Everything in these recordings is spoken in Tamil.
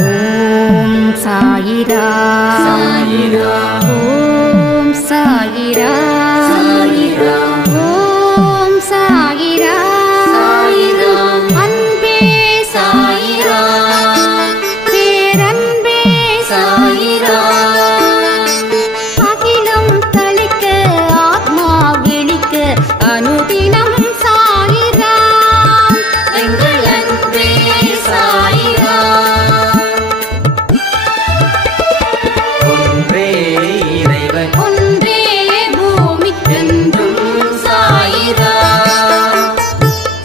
ஓம் சாயிரா சாயிரா ஓம் சாயிரா சாயிரா ஓம் சாயிரா சாயிரா அன்பே சாயிரா பேரன்பே சாயிரா அகிலம் தளிக்க ஆத்மா விழிக்க அனுதினம் சாயிரா எங்கள் அன்பே சாயிரா ஒன்றே இறைவன் ஒன்றே பூமிக்கென்றும் சாயிரா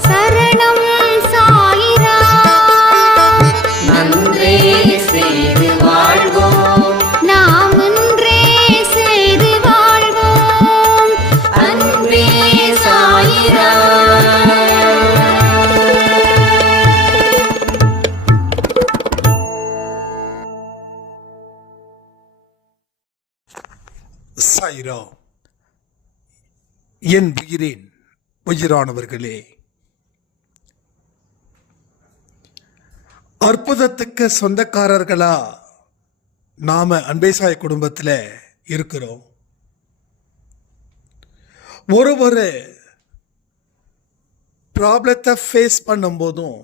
சரணம் சாயிரா நன்றே செய்து வாழ்வோம் நாம் ஒன்றே செய்து வாழ்வோம் அன்பே சாயிரா சாயிரா. என் உயிரின் உயிரானவர்களே, அற்புதத்துக்கு சொந்தக்காரர்களா நாம அன்பேசாய் குடும்பத்தில் இருக்கிறோம். ஒரு ப்ராப்ளத்தை ஃபேஸ் பண்ணும்போதும்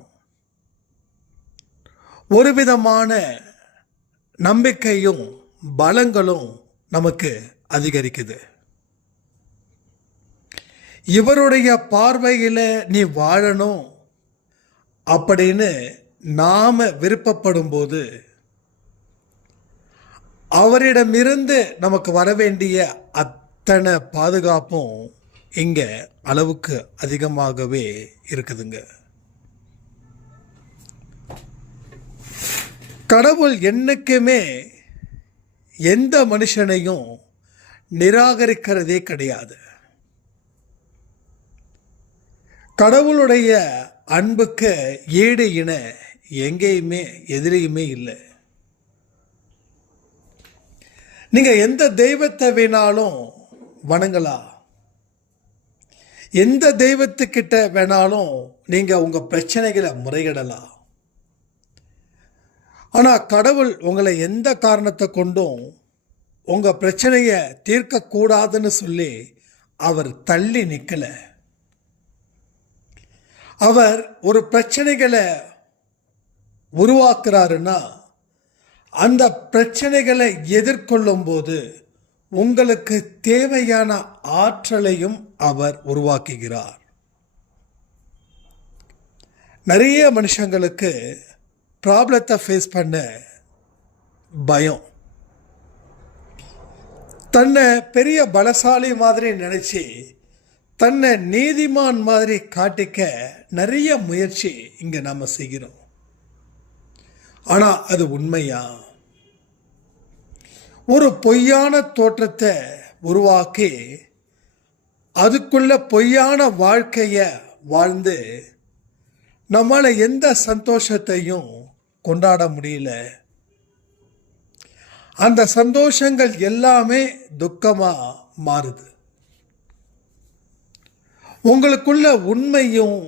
ஒரு விதமான நம்பிக்கையும் பலங்களும் நமக்கு அதிகரிக்குது. இவருடைய பார்வையில் நீ வாழணும் அப்படின்னு நாம விருப்பப்படும் போது அவரிடமிருந்து நமக்கு வர வேண்டிய அத்தனை பாதுகாப்பும் இங்க அளவுக்கு அதிகமாகவே இருக்குதுங்க. கடவுள் என்னைக்குமே எந்த மனுஷனையும் நிராகரிக்கிறதே கிடையாது. கடவுளுடைய அன்புக்கு ஈடு இணை எங்கேயுமே எதிரையுமே இல்லை. நீங்க எந்த தெய்வத்தை வேணாலும் வணங்கலாம், எந்த தெய்வத்துக்கிட்ட வேணாலும் நீங்க உங்க பிரச்சனைகளை முறையிடலாம். ஆனால் கடவுள் உங்களை எந்த காரணத்தை கொண்டும் உங்கள் பிரச்சனையை தீர்க்கக்கூடாதுன்னு சொல்லி அவர் தள்ளி நிற்கலை. அவர் ஒரு பிரச்சனைகளை உருவாக்குறாருன்னா அந்த பிரச்சனைகளை எதிர்கொள்ளும் போது உங்களுக்கு தேவையான ஆற்றலையும் அவர் உருவாக்குகிறார். நிறைய மனுஷங்களுக்கு ப்ராப்ளத்தை ஃபேஸ் பண்ண பயம், தன்னை பெரிய பலசாலி மாதிரி நினச்சி தன்னை நீதிமான் மாதிரி காட்டிக்க நிறைய முயற்சி இங்கே நாம் செய்கிறோம். ஆனால் அது உண்மையா? ஒரு பொய்யான தோற்றத்தை உருவாக்கி அதுக்குள்ள பொய்யான வாழ்க்கையை வாழ்ந்து நம்மளால் எந்த சந்தோஷத்தையும் கொண்டாட முடியல. அந்த சந்தோஷங்கள் எல்லாமே துக்கமாக மாறுது. உங்களுக்குள்ள உண்மையும்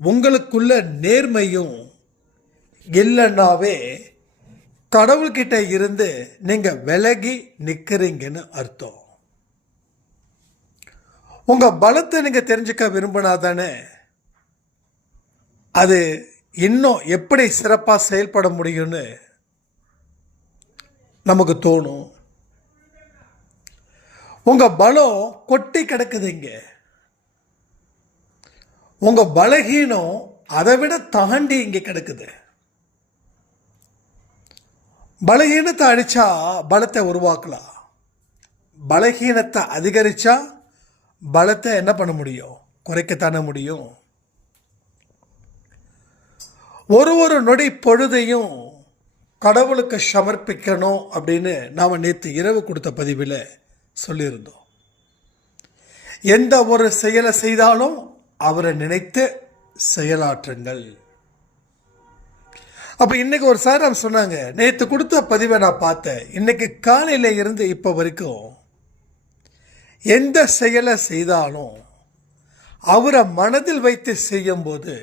உங்களுக்குள்ள நேர்மையும் இல்லைன்னாவே கடவுள்கிட்ட இருந்து நீங்கள் விலகி நிற்கிறீங்கன்னு அர்த்தம். உங்கள் பலத்தை நீங்கள் தெரிஞ்சுக்க விரும்பினாதானே அது இன்னும் எப்படி சிறப்பாக செயல்பட முடியும்னு நமக்கு தோணும். உங்கள் பலம் கொட்டி கிடக்குதுங்க. உங்கள் பலகீனம் அதை விட தாண்டி இங்கே கிடக்குது. பலகீனத்தை அடித்தா பலத்தை உருவாக்கலாம், பலகீனத்தை அதிகரித்தா பலத்தை என்ன பண்ண முடியும்? குறைக்கத்தானே முடியும். ஒரு நொடி பொழுதையும் கடவுளுக்கு சமர்ப்பிக்கணும் அப்படின்னு நாம் நேற்று இரவு கொடுத்த பதிவில் சொல்லியிருந்தோம். எந்த ஒரு செயலை செய்தாலும் அவரை நினைத்து செயலாற்றுங்கள். அப்போ இன்னைக்கு ஒரு சார் சொன்னாங்க, நேற்று கொடுத்த பதிவை நான் பார்த்தேன், இன்னைக்கு காலையில் இருந்து இப்போ வரைக்கும் எந்த செயலை செய்தாலும் அவரை மனதில் வைத்து செய்யும்போது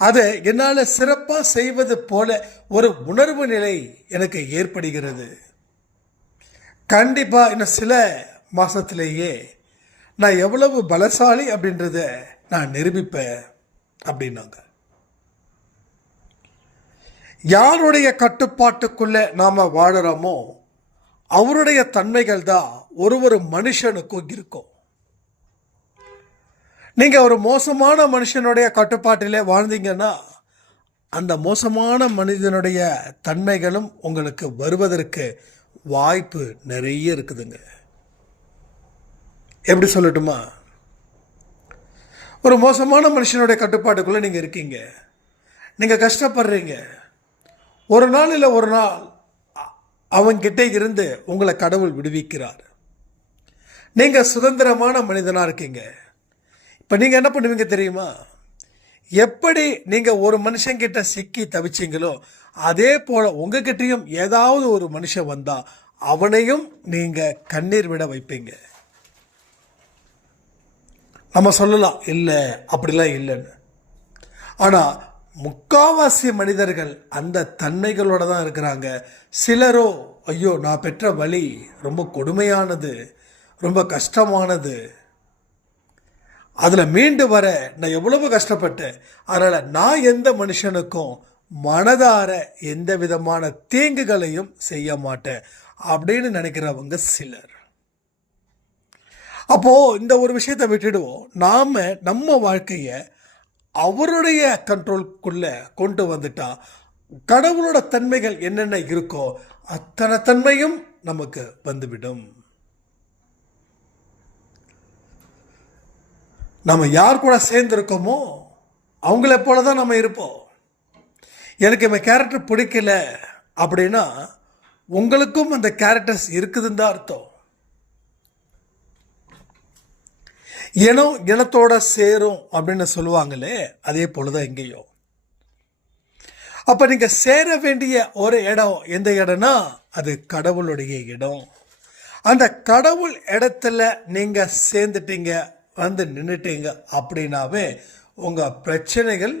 அதை என்னால் சிறப்பாக செய்வது போல ஒரு உணர்வு நிலை எனக்கு ஏற்படுகிறது. கண்டிப்பாக இன்னும் சில மாதத்திலேயே நான் எவ்வளவு பலசாலி அப்படின்றத நான் நிரூபிப்பேன் அப்படின்னாங்க. யாருடைய கட்டுப்பாட்டுக்குள்ள நாம் வாழறோமோ அவருடைய தன்மைகள் தான் ஒரு மனுஷனுக்கும் இருக்கும். நீங்கள் ஒரு மோசமான மனுஷனுடைய கட்டுப்பாட்டிலே வாழ்ந்தீங்கன்னா அந்த மோசமான மனிதனுடைய தன்மைகளும் உங்களுக்கு வருவதற்கு வாய்ப்பு நிறைய இருக்குதுங்க. எப்படி சொல்லட்டுமா, ஒரு மோசமான மனுஷனுடைய கட்டுப்பாட்டுக்குள்ளே நீங்கள் இருக்கீங்க, நீங்கள் கஷ்டப்படுறீங்க. ஒரு நாள் இல்லை ஒரு நாள் அவன்கிட்ட இருந்து உங்களை கடவுள் விடுவிக்கிறார். நீங்கள் சுதந்திரமான மனிதனாக இருக்கீங்க. இப்போ நீங்கள் என்ன பண்ணுவீங்க தெரியுமா? எப்படி நீங்கள் ஒரு மனுஷங்கிட்ட சிக்கி தவிச்சிங்களோ அதே போல் உங்ககிட்டையும் ஏதாவது ஒரு மனுஷன் வந்தால் அவனையும் நீங்கள் கண்ணீர் விட வைப்பீங்க. நம்ம சொல்லலாம் இல்லை அப்படிலாம் இல்லைன்னு. ஆனால் முக்காவாசி மனிதர்கள் அந்த தன்மைகளோடு தான் இருக்கிறாங்க. சிலரோ ஐயோ நான் பெற்ற வலி ரொம்ப கொடுமையானது, ரொம்ப கஷ்டமானது, அதில் மீண்டு வர நான் எவ்வளவு கஷ்டப்பட்டேன், அதனால் நான் எந்த மனுஷனுக்கும் மனதார எந்த விதமான தீங்குகளையும் செய்ய மாட்டேன் அப்படின்னு நினைக்கிறவங்க சிலர். அப்போது இந்த ஒரு விஷயத்தை விட்டுடுவோம். நாம் நம்ம வாழ்க்கையை அவருடைய கண்ட்ரோலுக்குள்ளே கொண்டு வந்துட்டா கடவுளோட தன்மைகள் என்னென்ன இருக்கோ அத்தனை தன்மையும் நமக்கு வந்துவிடும். நம்ம யார் கூட சேர்ந்துருக்கோமோ அவங்கள போல தான் நம்ம இருப்போம். எனக்கு இவன் கேரக்டர் பிடிக்கல அப்படின்னா உங்களுக்கும் அந்த கேரக்டர்ஸ் இருக்குதுன்னு தான் அர்த்தம். இனத்தோட சேரும் அப்படின்னு சொல்லுவாங்களே, அதே போலதான் இங்கேயும். அப்ப நீங்க சேர வேண்டிய ஒரு இடம் எந்த இடம்னா அது கடவுளுடைய இடம். அந்த கடவுள் இடத்துல நீங்க சேர்ந்துட்டீங்க, வந்து நின்றுட்டீங்க அப்படின்னாவே உங்க பிரச்சனைகள்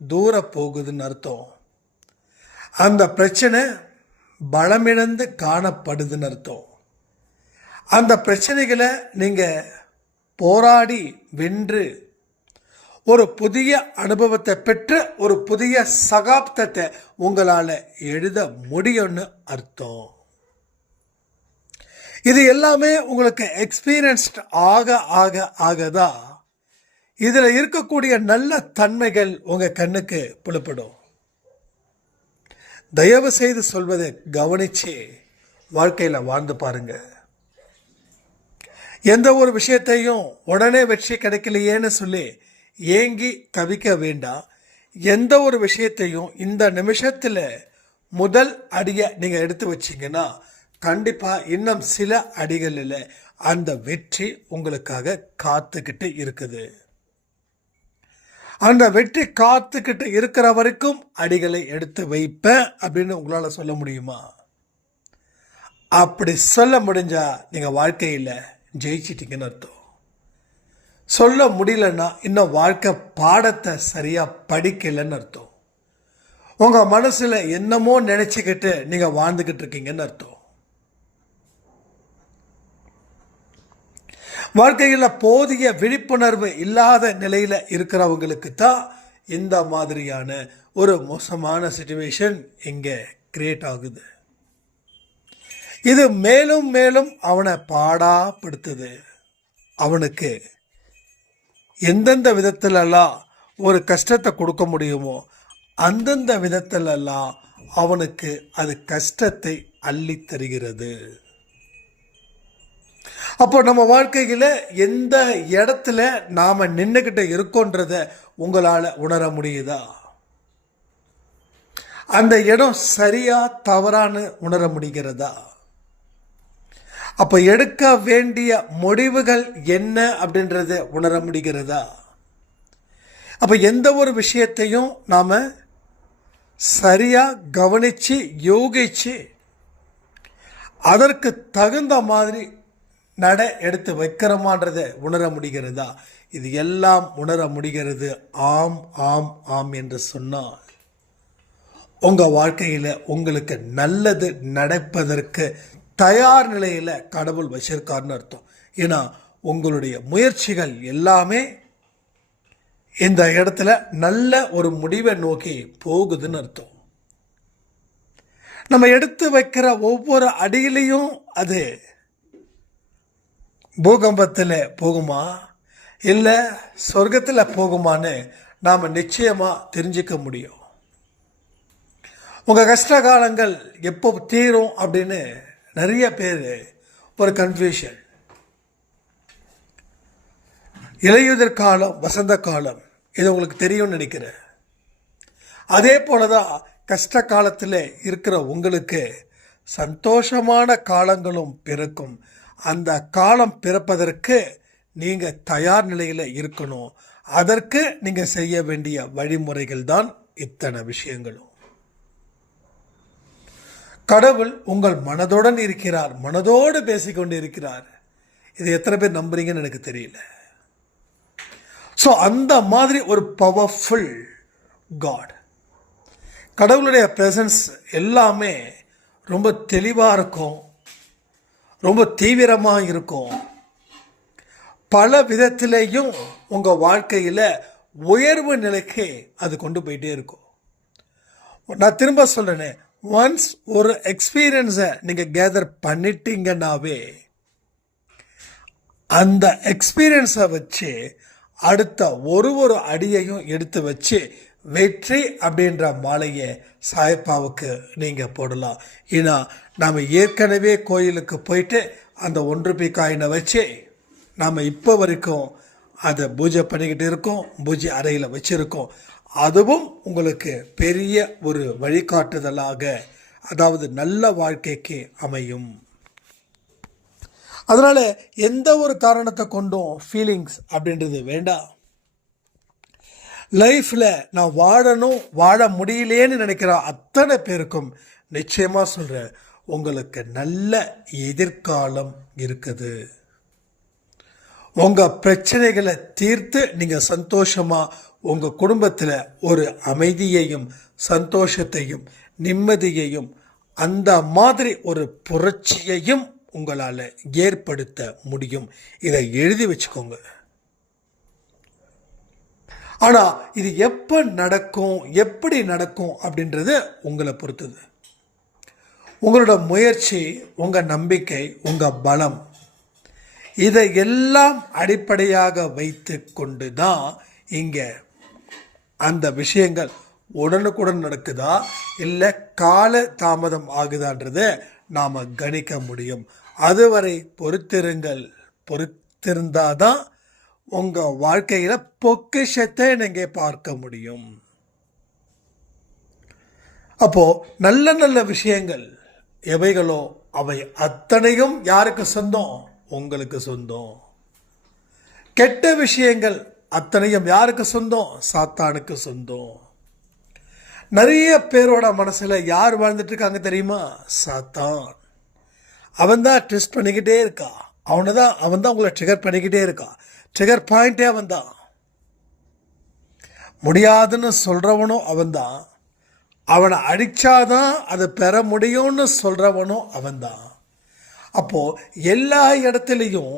தூர போகுதுன்னு அர்த்தம். அந்த பிரச்சனை பலமிழந்து காணப்படுதுன்னு அர்த்தம். அந்த பிரச்சனைகளை நீங்க போராடி வென்று ஒரு புதிய அனுபவத்தை பெற்று ஒரு புதிய சகாப்தத்தை உங்களால் எழுத முடியும்னு அர்த்தம். இது எல்லாமே உங்களுக்கு எக்ஸ்பீரியன்ஸ்ட் ஆக ஆக ஆகதான் இதில் இருக்கக்கூடிய நல்ல தன்மைகள் உங்கள் கண்ணுக்கு புலப்படும். தயவு செய்து சொல்வதை கவனிச்சு வாழ்க்கையில் வாழ்ந்து பாருங்க. எந்த ஒரு விஷயத்தையும் உடனே வெற்றி கிடைக்கலையேன்னு சொல்லி ஏங்கி தவிக்க வேண்டாம். எந்த ஒரு விஷயத்தையும் இந்த நிமிஷத்தில் முதல் அடியை நீங்கள் எடுத்து வச்சிங்கன்னா கண்டிப்பாக இன்னும் சில அடிகளில் அந்த வெற்றி உங்களுக்காக காத்துக்கிட்டு இருக்குது. அந்த வெற்றி காத்துக்கிட்டு இருக்கிற வரைக்கும் அடிகளை எடுத்து வைப்பேன் அப்படின்னு உங்களால் சொல்ல முடியுமா? அப்படி சொல்ல முடிஞ்சா நீங்கள் வாழ்க்கையில் ஜெயிச்சிட்டிங்கன்னு அர்த்தம். சொல்ல முடியலன்னா இன்னும் வாழ்க்கை பாடத்தை சரியாக படிக்கலைன்னு அர்த்தம். உங்கள் மனசில் என்னமோ நினச்சிக்கிட்டு நீங்கள் வாழ்ந்துக்கிட்டு இருக்கீங்கன்னு அர்த்தம். வாழ்க்கையில் போதிய விழிப்புணர்வு இல்லாத நிலையில் இருக்கிறவங்களுக்கு தான் இந்த மாதிரியான ஒரு மோசமான சிச்சுவேஷன் இங்கே கிரியேட் ஆகுது. இது மேலும் மேலும் அவனை பாடாப்படுத்துது. அவனுக்கு எந்தெந்த விதத்திலெல்லாம் ஒரு கஷ்டத்தை கொடுக்க முடியுமோ அந்தந்த விதத்திலெல்லாம் அவனுக்கு அது கஷ்டத்தை அள்ளி தருகிறது. அப்போ நம்ம வாழ்க்கையில் எந்த இடத்துல நாம் நின்றுக்கிட்ட இருக்கோன்றத உங்களால் உணர முடியுதா? அந்த இடம் சரியா தவறான்னு உணர முடிகிறதா? அப்போ எடுக்க வேண்டிய முடிவுகள் என்ன அப்படின்றத உணர முடிகிறதா? அப்போ எந்த ஒரு விஷயத்தையும் நாம் சரியாக கவனித்து யோகிச்சு அதற்கு தகுந்த மாதிரி எடுத்து வைக்கிறோமான்றதை உணர முடிகிறதா? இது எல்லாம் உணர முடிகிறது. ஆம் ஆம் ஆம் என்று சொன்னால் உங்கள் வாழ்க்கையில் உங்களுக்கு நல்லது நடப்பதற்கு தயார் நிலையில் கடவுள் வச்சிருக்காருன்னு அர்த்தம். ஏன்னா உங்களுடைய முயற்சிகள் எல்லாமே இந்த இடத்துல நல்ல ஒரு முடிவை நோக்கி போகுதுன்னு அர்த்தம். நம்ம எடுத்து வைக்கிற ஒவ்வொரு அடியிலையும் அது பூகம்பத்தில் போகுமா இல்லை சொர்க்கத்தில் போகுமான்னு நாம் நிச்சயமாக தெரிஞ்சிக்க முடியும். உங்கள் கஷ்ட காலங்கள் எப்போ தீரும் அப்படின்னு நிறைய பேர் ஒரு கன்ஃபியூஷன். இலையுதிர் காலம், வசந்த காலம், இது உங்களுக்கு தெரியும்னு நினைக்கிறேன். அதே போல தான் கஷ்ட காலத்தில் இருக்கிற உங்களுக்கு சந்தோஷமான காலங்களும் பிறக்கும். அந்த காலம் பிறப்பதற்கு நீங்கள் தயார் நிலையில் இருக்கணும். அதற்கு நீங்கள் செய்ய வேண்டிய வழிமுறைகள் தான் இத்தனை விஷயங்களும். கடவுள் உங்கள் மனதுடன் இருக்கிறார், மனதோடு பேசிக்கொண்டு இருக்கிறார். இது எத்தனை பேர் நம்புறீங்கன்னு எனக்கு தெரியல. ஸோ அந்த மாதிரி ஒரு பவர்ஃபுல் காட், கடவுளுடைய ப்ரெசன்ஸ் எல்லாமே ரொம்ப தெளிவாக இருக்கும், ரொம்ப தீவிரமாக இருக்கும். பல விதத்திலேயும் உங்கள் வாழ்க்கையில் உயர்வு நிலைக்கு அது கொண்டு போயிட்டே இருக்கும். நான் திரும்ப சொல்கிறேனே, ஒன்ஸ் ஒரு எக்ஸ்பீரியன்ஸை நீங்கள் கேதர் பண்ணிட்டீங்கன்னாவே அந்த எக்ஸ்பீரியன்ஸை வச்சு அடுத்த ஒரு அடியையும் எடுத்து வச்சு வெற்றி அப்படின்ற மாலையை சாயப்பாவுக்கு நீங்கள் போடலாம். ஏன்னா நாம் ஏற்கனவே கோயிலுக்கு போயிட்டு அந்த 1 ரூபாய் காயினை வச்சு நாம் இப்போ வரைக்கும் அதை பூஜை பண்ணிக்கிட்டு இருக்கோம், பூஜை அறையில் வச்சுருக்கோம். அதுவும் உங்களுக்கு பெரிய ஒரு வழிகாட்டுதலாக, அதாவது நல்ல வாழ்க்கைக்கு அமையும். அதனால் எந்த ஒரு காரணத்தை கொண்டும் ஃபீலிங்ஸ் அப்படின்றது வேண்டாம். லைஃப்பில் நான் வாழ முடியலேன்னு நினைக்கிற அத்தனை பேருக்கும் நிச்சயமாக சொல்கிறேன், உங்களுக்கு நல்ல எதிர்காலம் இருக்குது. உங்கள் பிரச்சனைகளை தீர்த்து நீங்கள் சந்தோஷமாக உங்கள் குடும்பத்தில் ஒரு அமைதியையும் சந்தோஷத்தையும் நிம்மதியையும் அந்த மாதிரி ஒரு புரட்சியையும் உங்களால் ஏற்படுத்த முடியும். இதை எழுதி வச்சுக்கோங்க. ஆனால் இது எப்போ நடக்கும், எப்படி நடக்கும் அப்படின்றது உங்களை பொறுத்தது. உங்களோட முயற்சி, உங்கள் நம்பிக்கை, உங்கள் பலம், இதை எல்லாம் அடிப்படையாக வைத்து கொண்டு தான் இங்கே அந்த விஷயங்கள் உடனுக்குடன் நடக்குதா இல்லை கால தாமதம் ஆகுதான்றதை நாம் கணிக்க முடியும். அதுவரை பொறுத்திருந்தாதான் உங்கள் வாழ்க்கையில் பொக்கிஷத்தை நீங்கள் பார்க்க முடியும். அப்போது நல்ல நல்ல விஷயங்கள் எவைகளோ அவை அத்தனையும் யாருக்கு சொந்தம்? உங்களுக்கு சொந்தம். கெட்ட விஷயங்கள் அத்தனையும் யாருக்கு சொந்தம்? சாத்தானுக்கு சொந்தம். நிறைய பேரோட மனசில் யார் வாழ்ந்துட்டு இருக்காங்க தெரியுமா? சாத்தான். அவன் தான் ட்விஸ்ட் பண்ணிக்கிட்டே இருக்கா. அவன் தான் உங்களை ட்ரிகர் பண்ணிக்கிட்டே இருக்கா. ட்ரிகர் பாயிண்டே அவன் தான். முடியாதுன்னு சொல்கிறவனும் அவன் தான். அவனை அடித்தாதான் அதை பெற முடியும்னு சொல்கிறவனும் அவன் தான். அப்போது எல்லா இடத்துலையும்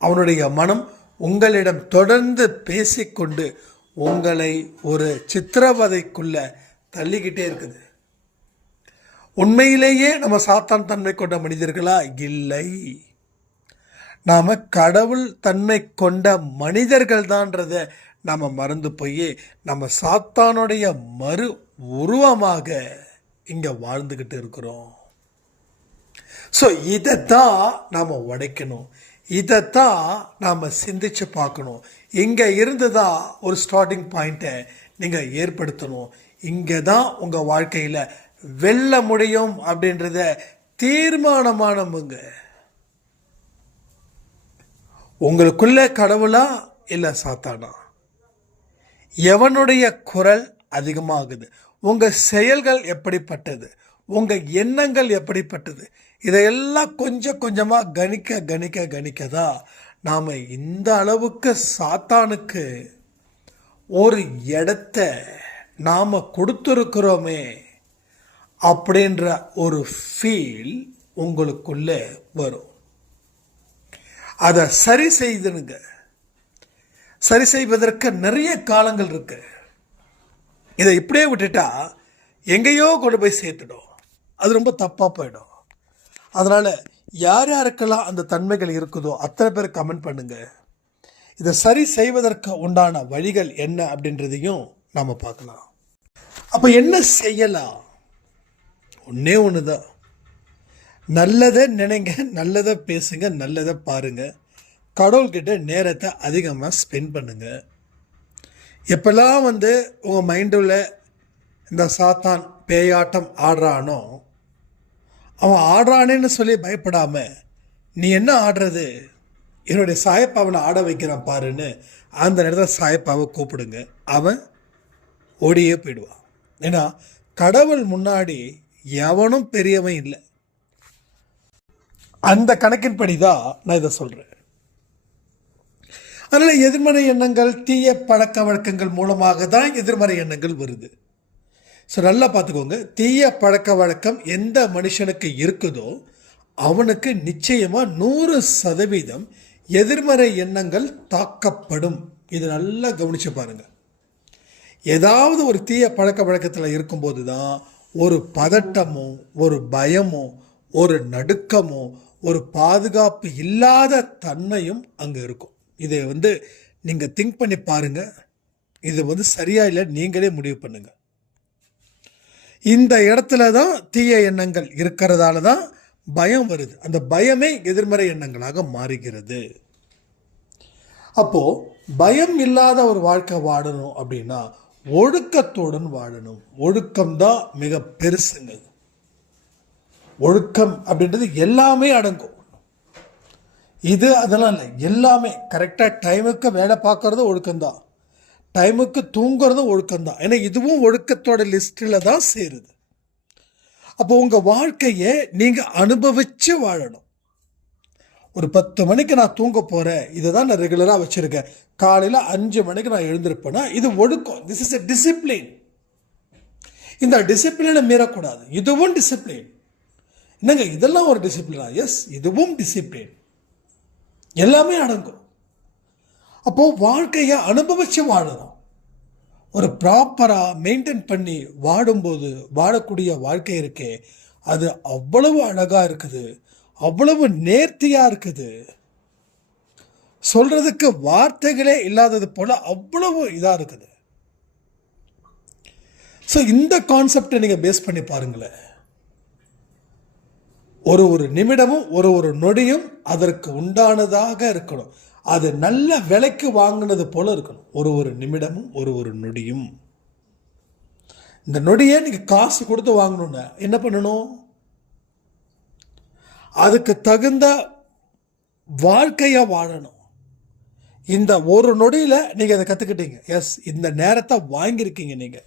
அவனுடைய மனம் உங்களிடம் தொடர்ந்து பேசிக்கொண்டு உங்களை ஒரு சித்திரவதைக்குள்ள தள்ளிக்கிட்டே இருக்குது. உண்மையிலேயே நம்ம சாத்தான் தன்மை கொண்ட மனிதர்களா? இல்லை, நாம் கடவுள் தன்மை கொண்ட மனிதர்கள் தான்றதை நாம் மறந்து போய் நம்ம சாத்தானுடைய மறு உருவமாக இங்கே வாழ்ந்துக்கிட்டு இருக்கிறோம். ஸோ இதைத்தான் நாம் உடைக்கணும். இதைத்தான் நாம் சிந்திச்சு பார்க்கணும். இங்கே இருந்து தான் ஒரு ஸ்டார்டிங் பாயிண்ட்டை நீங்கள் ஏற்படுத்தணும். இங்கே தான் உங்கள் வாழ்க்கையில் வெல்ல முடியும் அப்படின்றத தீர்மானமானவங்க. உங்களுக்குள்ள கடவுளா இல்லை சாத்தானா? எவனுடைய குரல் அதிகமாகுது? உங்கள் செயல்கள் எப்படிப்பட்டது? உங்கள் எண்ணங்கள் எப்படிப்பட்டது? இதையெல்லாம் கொஞ்சம் கொஞ்சமாக கணிக்க தான் நாம் இந்த அளவுக்கு சாத்தானுக்கு ஒரு இடத்த நாம் கொடுத்துருக்குறோமே அப்படின்ற ஒரு ஃபீல் உங்களுக்குள்ளே வரும். அதை சரி செய்வதற்கு நிறைய காலங்கள் இருக்கு. இதை இப்படியே விட்டுட்டா எங்கேயோ கொண்டு போய் சேர்த்துடும். அது ரொம்ப தப்பாக போயிடும். அதனால் யார் யாருக்கெல்லாம் அந்த தன்மைகள் இருக்குதோ அத்தனை பேர் கமெண்ட் பண்ணுங்க. இதை சரி செய்வதற்கு உண்டான வழிகள் என்ன அப்படின்றதையும் நாம் பார்க்கலாம். அப்போ என்ன செய்யலாம்? ஒன்றே ஒன்று தான். நல்லதை நினைங்க, நல்லதை பேசுங்க, நல்லதை பாருங்க. கடவுள்கிட்ட நேரத்தை அதிகமாக ஸ்பெண்ட் பண்ணுங்க. எப்பெல்லாம் உங்கள் மைண்டில் இந்த சாத்தான் பேயாட்டம் ஆடுறானோ, அவன் ஆடுறானேன்னு சொல்லி பயப்படாமல், நீ என்ன ஆடுறது, என்னுடைய சாயப்பாவனை ஆட வைக்கிறான் பாருன்னு அந்த நேரத்தில் சாயப்பாவை கூப்பிடுங்க. அவன் ஓடியே போயிடுவான். ஏன்னா கடவுள் முன்னாடி எவனும் பெரியவன் இல்லை. அந்த கணக்கின்படி தான் நான் இதை சொல்கிறேன். அதனால் எதிர்மறை எண்ணங்கள், தீய பழக்க வழக்கங்கள் மூலமாக தான் எதிர்மறை எண்ணங்கள் வருது. ஸோ நல்லா பார்த்துக்கோங்க. தீய பழக்க வழக்கம் எந்த மனுஷனுக்கு இருக்குதோ அவனுக்கு நிச்சயமாக 100% எதிர்மறை எண்ணங்கள் தாக்கப்படும். இது நல்லா கவனித்து பாருங்கள். ஏதாவது ஒரு தீய பழக்க வழக்கத்தில் இருக்கும்போது தான் ஒரு பதட்டமோ, ஒரு பயமோ, ஒரு நடுக்கமோ, ஒரு பாதுகாப்பு இல்லாத தன்மையும் அங்கே இருக்கும். இதை நீங்கள் திங்க் பண்ணி பாருங்கள். இது சரியா இல்லை நீங்களே முடிவு பண்ணுங்கள். இந்த இடத்துல தான் தீய எண்ணங்கள் இருக்கிறதால தான் பயம் வருது. அந்த பயமே எதிர்மறை எண்ணங்களாக மாறுகிறது. அப்போது பயம் இல்லாத ஒரு வாழ்க்கை வாழணும் அப்படின்னா ஒழுக்கத்துடன் வாழணும். ஒழுக்கம்தான் மிக பெருசுங்க. ஒழுக்கம் அப்படின்றது எல்லாமே அடங்கும். இது அதெல்லாம் இல்லை, எல்லாமே கரெக்டாக டைமுக்கு வேலை பார்க்குறது ஒழுக்கம்தான், டைமுக்கு தூங்குறது ஒழுக்கம்தான். ஏன்னா இதுவும் ஒழுக்கத்தோட லிஸ்ட்டில் தான் சேருது. அப்போ உங்கள் வாழ்க்கையை நீங்கள் அனுபவித்து வாழணும். ஒரு 10 மணிக்கு நான் தூங்க போகிறேன், இதை தான் நான் ரெகுலராக வச்சுருக்கேன். காலையில் 5 மணிக்கு நான் எழுந்திருப்பேன்னா இது ஒழுக்கம். This is a discipline. இந்த டிசிப்ளினை மீறக்கூடாது. இதுவும் டிசிப்ளின். என்னங்க இதெல்லாம் ஒரு டிசிப்ளினா? எஸ், இதுவும் டிசிப்ளின். எல்லாமே அடங்கும். அப்போது வாழ்க்கையை அனுபவித்து வாழணும். ஒரு ப்ராப்பராக மெயின்டைன் பண்ணி வாடும்போது வாழக்கூடிய வாழ்க்கை இருக்கே, அது அவ்வளவு அழகாக இருக்குது, அவ்வளவு நேர்த்தியாக இருக்குது, சொல்கிறதுக்கு வார்த்தைகளே இல்லாதது போல் அவ்வளவு இதாக இருக்குது. ஸோ இந்த கான்செப்டை நீங்கள் பேஸ் பண்ணி பாருங்களேன். ஒரு நிமிடமும் ஒரு நொடியும் அதற்கு உண்டானதாக இருக்கணும். அது நல்ல விலைக்கு வாங்கினது போல இருக்கணும். ஒரு நிமிடமும் ஒரு நொடியும். இந்த நொடியை நீங்கள் காசு கொடுத்து வாங்கணும்னா என்ன பண்ணணும்? அதுக்கு தகுந்த வாழ்க்கையை வாழணும். இந்த ஒரு நொடியில் நீங்கள் அதை கற்றுக்கிட்டீங்க. எஸ், இந்த நேரத்தை வாங்கியிருக்கீங்க. நீங்கள்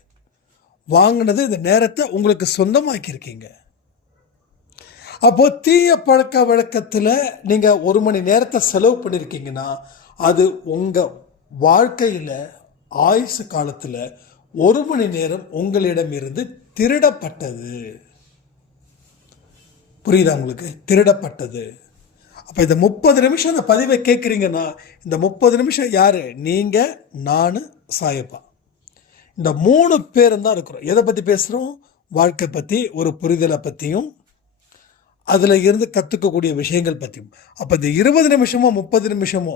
வாங்கினது இந்த நேரத்தை உங்களுக்கு சொந்தமாக்கியிருக்கீங்க. அப்போது தீய பழக்க வழக்கத்தில் நீங்கள் 1 மணி நேரத்தை செலவு பண்ணியிருக்கீங்கன்னா அது உங்கள் வாழ்க்கையில் ஆயுசு காலத்தில் 1 மணி நேரம் உங்களிடமிருந்து திருடப்பட்டது. புரியுதா உங்களுக்கு? திருடப்பட்டது. அப்போ இந்த 30 நிமிஷம் அந்த பதிவை கேட்குறீங்கன்னா இந்த 30 நிமிஷம் யார்? நீங்கள், நான், சாயப்பா. இந்த 3 பேரும் தான் இருக்கிறோம். எதை பற்றி பேசுகிறோம்? வாழ்க்கை பற்றி, ஒரு புரிதலை பற்றியும் அதில் இருந்து கற்றுக்கக்கூடிய விஷயங்கள் பற்றியும். அப்போ இந்த 20 நிமிஷமோ 30 நிமிஷமோ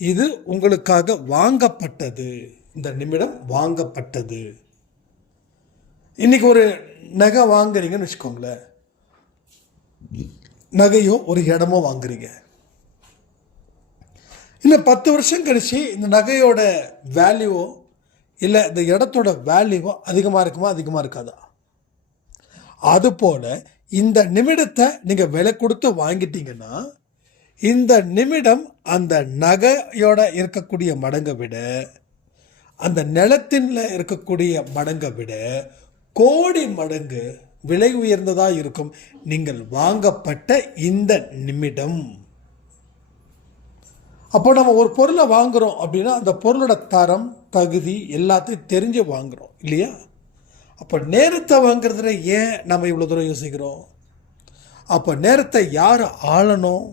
இது உங்களுக்காக வாங்கப்பட்டது. இந்த நிமிடம் வாங்கப்பட்டது. இன்றைக்கி ஒரு நகை வாங்குறீங்கன்னு வச்சுக்கோங்களேன். நகையோ ஒரு இடமோ வாங்குறீங்க. இன்னும் 10 வருஷம் கழிச்சு இந்த நகையோட வேல்யூவோ இல்லை இந்த இடத்தோட வேல்யூவோ அதிகமாக இருக்குமா, அதிகமாக இருக்காதா? அதுபோல் இந்த நிமிடத்தை நீங்கள் விலை கொடுத்து வாங்கிட்டீங்கன்னா இந்த நிமிடம் அந்த நகையோட இருக்கக்கூடிய மடங்கை விட, அந்த நிலத்தில் இருக்கக்கூடிய மடங்கை விட கோடி மடங்கு விலை உயர்ந்ததா இருக்கும் நீங்கள் வாங்கப்பட்ட இந்த நிமிடம். அப்போ நம்ம ஒரு பொருளை வாங்குறோம் அப்படின்னா அந்த பொருளோட தரம் தகுதி எல்லாத்தையும் தெரிஞ்சு வாங்குறோம் இல்லையா? அப்போ நேரத்தை வாங்குறதுல ஏன் நம்ம இவ்வளோ தூரம் யோசிக்கிறோம்? அப்போ நேரத்தை யார் ஆளணும்?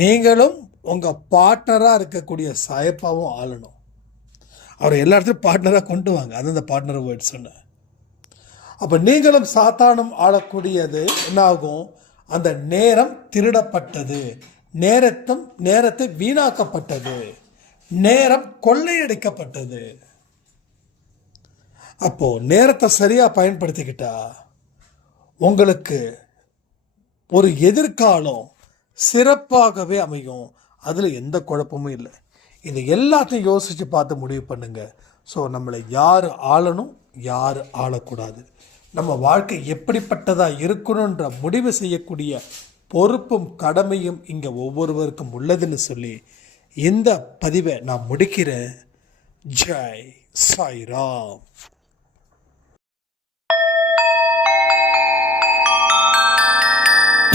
நீங்களும் உங்கள் பார்ட்னராக இருக்கக்கூடிய சாயப்பாவும் ஆளணும். அவரை எல்லா இடத்துலையும் பார்ட்னராக கொண்டு வாங்க. அது அந்த பார்ட்னர் வேர்ட் சொன்னேன். அப்போ நீங்களும் சாத்தானும் ஆளக்கூடியது என்ன ஆகும்? அந்த நேரம் திருடப்பட்டது, நேரத்தை வீணாக்கப்பட்டது, நேரம் கொள்ளையடிக்கப்பட்டது. அப்போ நேரத்தை சரியாக பயன்படுத்திக்கிட்டா உங்களுக்கு ஒரு எதிர்காலம் சிறப்பாகவே அமையும். அதில் எந்த குழப்பமும் இல்லை. இது எல்லாத்தையும் யோசித்து பார்த்து முடிவு பண்ணுங்க. ஸோ நம்மளை யார் ஆளணும், யார் ஆளக்கூடாது, நம்ம வாழ்க்கை எப்படிப்பட்டதாக இருக்கணுன்ற முடிவு செய்யக்கூடிய பொறுப்பும் கடமையும் இங்கே ஒவ்வொருவருக்கும் உள்ளதுன்னு சொல்லி இந்த பதிவை நான் முடிக்கிறேன். ஜெய் சாய்ராம்.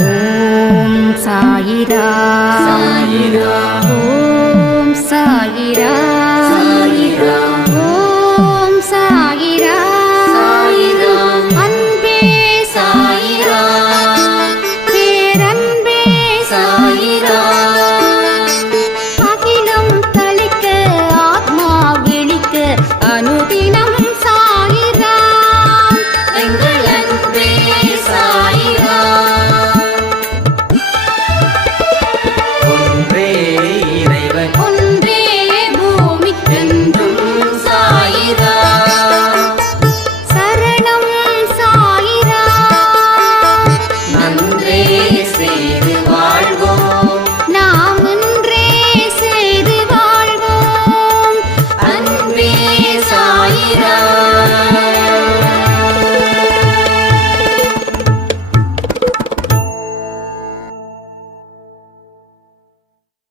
ஓம் சாயிரா. சாயிரா. ஓம்